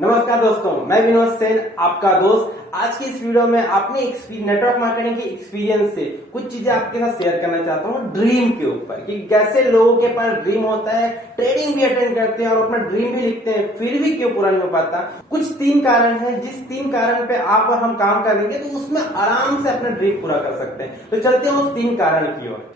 नमस्कार दोस्तों, मैं विनोद सेन आपका दोस्त। आज की इस वीडियो में अपने नेटवर्क मार्केटिंग के एक्सपीरियंस से कुछ चीजें आपके साथ शेयर करना चाहता हूँ ड्रीम के ऊपर, कि कैसे लोगों के पास ड्रीम होता है, ट्रेडिंग भी अटेंड करते हैं और अपना ड्रीम भी लिखते हैं, फिर भी क्यों पूरा नहीं हो पाता। कुछ 3 कारण हैं, जिस 3 कारण पे आप हम काम करेंगे तो उसमें आराम से अपना ड्रीम पूरा कर सकते हैं। तो चलते हैं उस 3 कारण की ओर।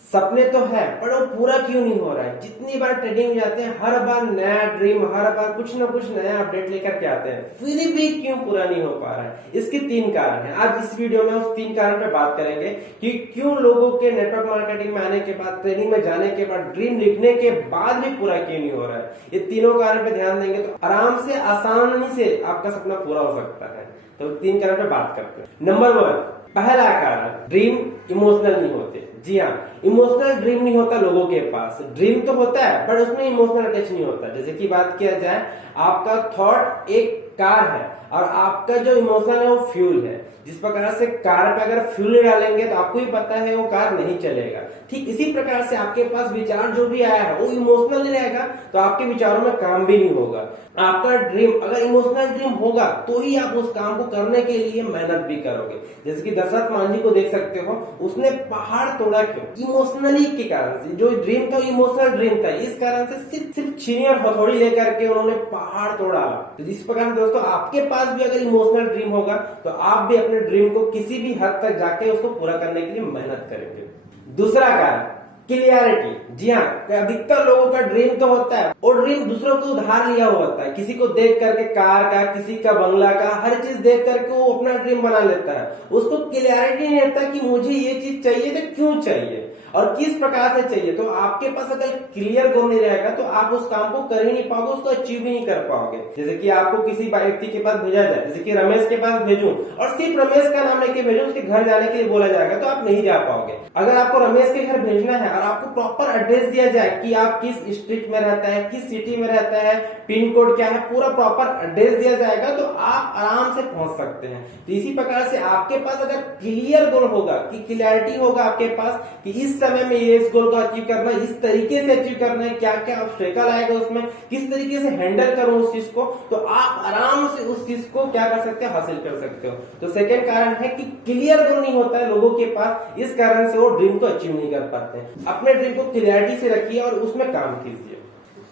सपने तो है पर वो पूरा क्यों नहीं हो रहा है। जितनी बार ट्रेडिंग में जाते हैं हर बार नया ड्रीम, हर बार कुछ ना कुछ नया अपडेट लेकर के आते हैं, फिर भी क्यों पूरा नहीं हो पा रहा है। इसके 3 कारण हैं। आज इस वीडियो में उस 3 कारण पे बात करेंगे कि क्यों लोगों के नेटवर्क मार्केटिंग में आने के बाद, ट्रेडिंग में जाने के बाद, ड्रीम लिखने के बाद भी पूरा क्यों नहीं हो रहा है। ये तीनों कारण पे ध्यान देंगे तो आराम से, आसानी से आपका सपना पूरा हो सकता है। तो 3 कारण पे बात करते हैं। नंबर 1, पहला कारण, ड्रीम इमोशनल नहीं होते। जी हाँ, इमोशनल ड्रीम नहीं होता लोगों के पास। ड्रीम तो होता है बट उसमें इमोशनल अटैच नहीं होता। जैसे कि बात किया जाए, आपका थॉट एक कार है और आपका जो इमोशन है वो फ्यूल है। जिस प्रकार से कार पे अगर फ्यूल डालेंगे तो आपको ही पता है वो कार नहीं चलेगा। ठीक इसी प्रकार से आपके पास विचार जो भी आया है वो इमोशनल नहीं रहेगा तो आपके विचारों में काम भी नहीं होगा। आपका ड्रीम अगर इमोशनल ड्रीम होगा तो ही आप उस काम को करने के लिए मेहनत भी करोगे। जैसे कि दशरथ मान जी को देख सकते हो, उसने पहाड़ तोड़ा क्यों? इमोशनली के कारण से। जो ड्रीम था इमोशनल ड्रीम था, इस कारण से सिर्फ छीनी और हथौड़ी लेकर के उन्होंने पहाड़ तोड़ा। तो जिस प्रकार से दोस्तों आपके पास भी अगर इमोशनल ड्रीम होगा तो आप भी अपने ड्रीम को किसी भी हद तक जाके उसको पूरा करने के लिए मेहनत करेंगे। दूसरा कारण, क्लियरिटी। जी हाँ, अधिकतर लोगों का ड्रीम तो होता है और ड्रीम दूसरों को उधार लिया हुआ होता है। किसी को देख करके कार का, किसी का बंगला का, हर चीज देख करके वो अपना ड्रीम बना लेता है। उसको क्लियरिटी नहीं रहता कि मुझे ये चीज चाहिए तो क्यों चाहिए और किस प्रकार से चाहिए। तो आपके पास अगर क्लियर गोल नहीं रहेगा तो आप उस काम को कर ही नहीं पाओगे, उसको अचीव भी नहीं कर पाओगे। जैसे कि आपको किसी व्यक्ति के पास भेजा जाए, जैसे कि रमेश के पास भेजूं और सिर्फ रमेश का नाम लेके भेजूं, उसके घर जाने के लिए बोला जाएगा तो आप नहीं जा पाओगे। अगर आपको रमेश के घर भेजना है और आपको प्रॉपर एड्रेस दिया जाए कि आप किस स्ट्रीट में रहता है, किस सिटी में रहता है, पिन कोड क्या है, पूरा प्रॉपर एड्रेस दिया जाएगा तो आप आराम से पहुंच सकते हैं। तो इसी प्रकार से आपके पास अगर क्लियर गोल होगा, कि क्लियरिटी होगा आपके पास कि इस समय में ये इस गोल को अचीव करना है, इस तरीके से अचीव करना है, क्या क्या ऑब्स्टेकल आएगा उसमें, किस तरीके से हैंडल करूं उस चीज को, तो आप आराम से उस चीज को क्या कर सकते हो, हासिल कर सकते हो। तो सेकंड कारण है कि क्लियर गोल नहीं होता है लोगों के पास, इस कारण से वो ड्रीम को अचीव नहीं कर पाते हैं। अपने ड्रीम को क्लियरिटी से रखिए और उसमें काम कीजिए।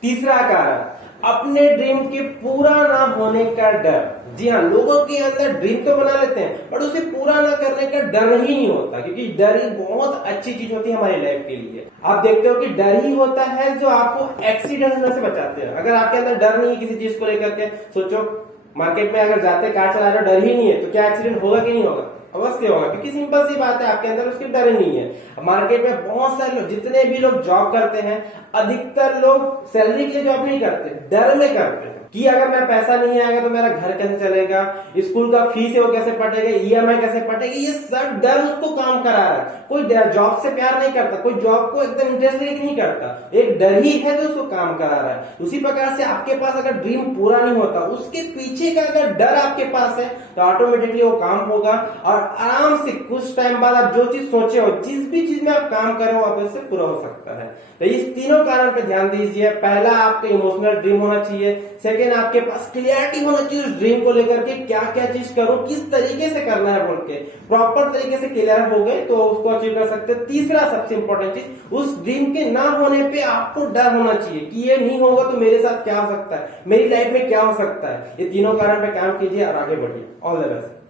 तीसरा कारण, अपने ड्रीम के पूरा ना होने का डर। जी हाँ, लोगों के अंदर ड्रीम तो बना लेते हैं बट उसे पूरा ना करने का डर ही नहीं होता, क्योंकि डर ही बहुत अच्छी चीज होती है हमारी लाइफ के लिए। आप देखते हो कि डर ही होता है जो आपको एक्सीडेंट होने से बचाते हैं। अगर आपके अंदर डर नहीं है किसी चीज को लेकर के, सोचो मार्केट में अगर जाते कार चला रहे हो, डर ही नहीं है तो क्या एक्सीडेंट होगा कि नहीं होगा? अवश्य होगा, क्योंकि सिंपल सी बात है, आपके अंदर उसकी डर नहीं है। मार्केट में बहुत सारे लोग, जितने भी लोग जॉब करते हैं, अधिकतर लोग सैलरी के लिए जॉब नहीं करते, डर में करते हैं कि अगर मेरा पैसा नहीं आएगा तो मेरा घर कैसे चलेगा, स्कूल का फीस है वो कैसे पटेगा, ईएमआई कैसे पटेगी। ये सब डर उसको काम करा रहा है। कोई जॉब से प्यार नहीं करता, कोई जॉब को एकदम इंटरेस्ट नहीं करता, एक डर ही है जो उसको काम करा रहा है। उसी प्रकार से आपके पास अगर ड्रीम पूरा नहीं होता, उसके पीछे का अगर डर आपके पास है तो ऑटोमेटिकली वो काम होगा और आराम से कुछ टाइम बाद आप जो चीज सोचे हो, जिस भी चीज में आप काम कर रहे हो, आप इससे पूरा हो सकता है। तो इस तीनों कारण पे ध्यान दीजिए। पहला, आपका इमोशनल ड्रीम होना चाहिए। सेकेंड, आपके पास क्लियरिटी होना चाहिए उस ड्रीम को लेकर के, क्या क्या चीज करूं, किस तरीके से करना है बोल के। प्रॉपर तरीके से क्लियर हो गए तो उसको अचीव कर सकते हैं। तीसरा सबसे इंपॉर्टेंट चीज, उस ड्रीम के ना होने पे आपको डर होना चाहिए कि ये नहीं होगा तो मेरे साथ क्या हो सकता है, मेरी लाइफ में क्या हो सकता है। ये तीनों कारण पे काम कीजिए और आगे बढ़िए। All the best.